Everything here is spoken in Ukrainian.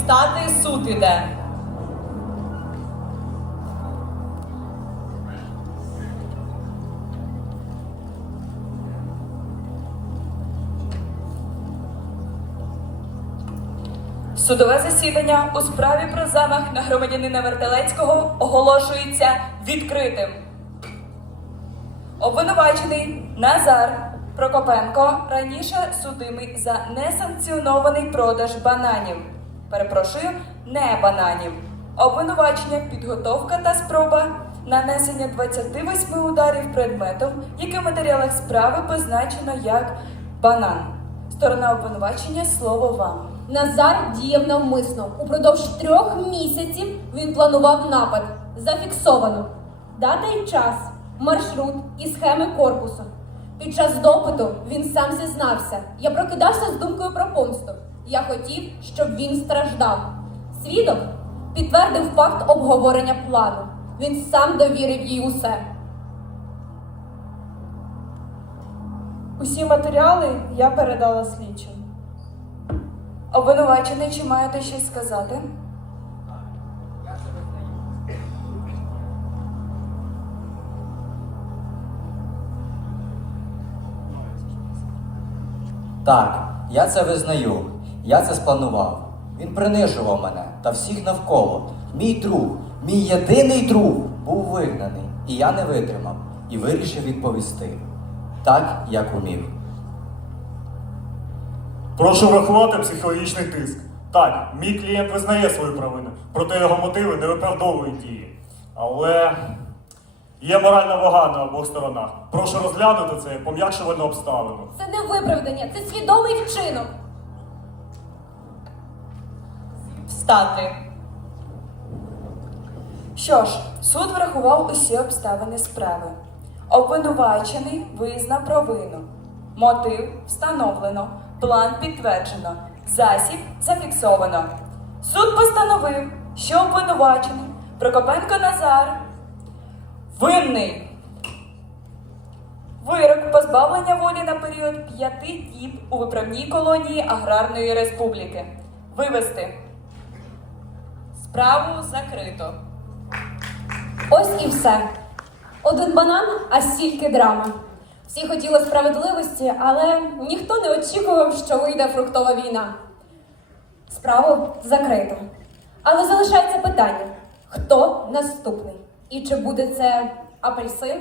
Усім встати, суд іде. Судове засідання у справі про замах на громадянина Вертелецького оголошується відкритим. Обвинувачений Назар Прокопенко раніше судимий за несанкціонований продаж бананів. Перепрошую, не бананів. Обвинувачення, підготовка та спроба нанесення 28 ударів предметом, який в матеріалах справи позначено як банан. Сторона обвинувачення слово вам. Назар діяв навмисно. Упродовж трьох місяців він планував напад. Зафіксовано. Дата і час, маршрут і схеми корпусу. Під час допиту він сам зізнався. Я прокидався з думкою про помсту. Я хотів, щоб він страждав. Свідок підтвердив факт обговорення плану. Він сам довірив їй усе. Усі матеріали я передала слідчим. Обвинувачений, чи маєте щось сказати? Так, я це визнаю. Я це спланував. Він принижував мене та всіх навколо. Мій друг, мій єдиний друг був вигнаний, і я не витримав і вирішив відповісти так, як умів. Прошу врахувати психологічний тиск. Так, мій клієнт визнає свою провину, проте його мотиви не виправдовують дії. Але є моральна вага на обох сторонах. Прошу розглянути це як пом'якшувальну обставину. Це не виправдання, це свідомий вчинок. Встати. Що ж, суд врахував усі обставини справи. Обвинувачений визнав провину. Мотив встановлено. План підтверджено. Засіб зафіксовано. Суд постановив, що обвинувачений Прокопенко Назар винний. Вирок позбавлення волі на період п'яти діб у виправній колонії Аграрної Республіки. Вивести. Справу закрито. Ось і все. Один банан, а стільки драма. Всі хотіли справедливості, але ніхто не очікував, що вийде фруктова війна. Справу закрито. Але залишається питання: хто наступний? І чи буде це апельсин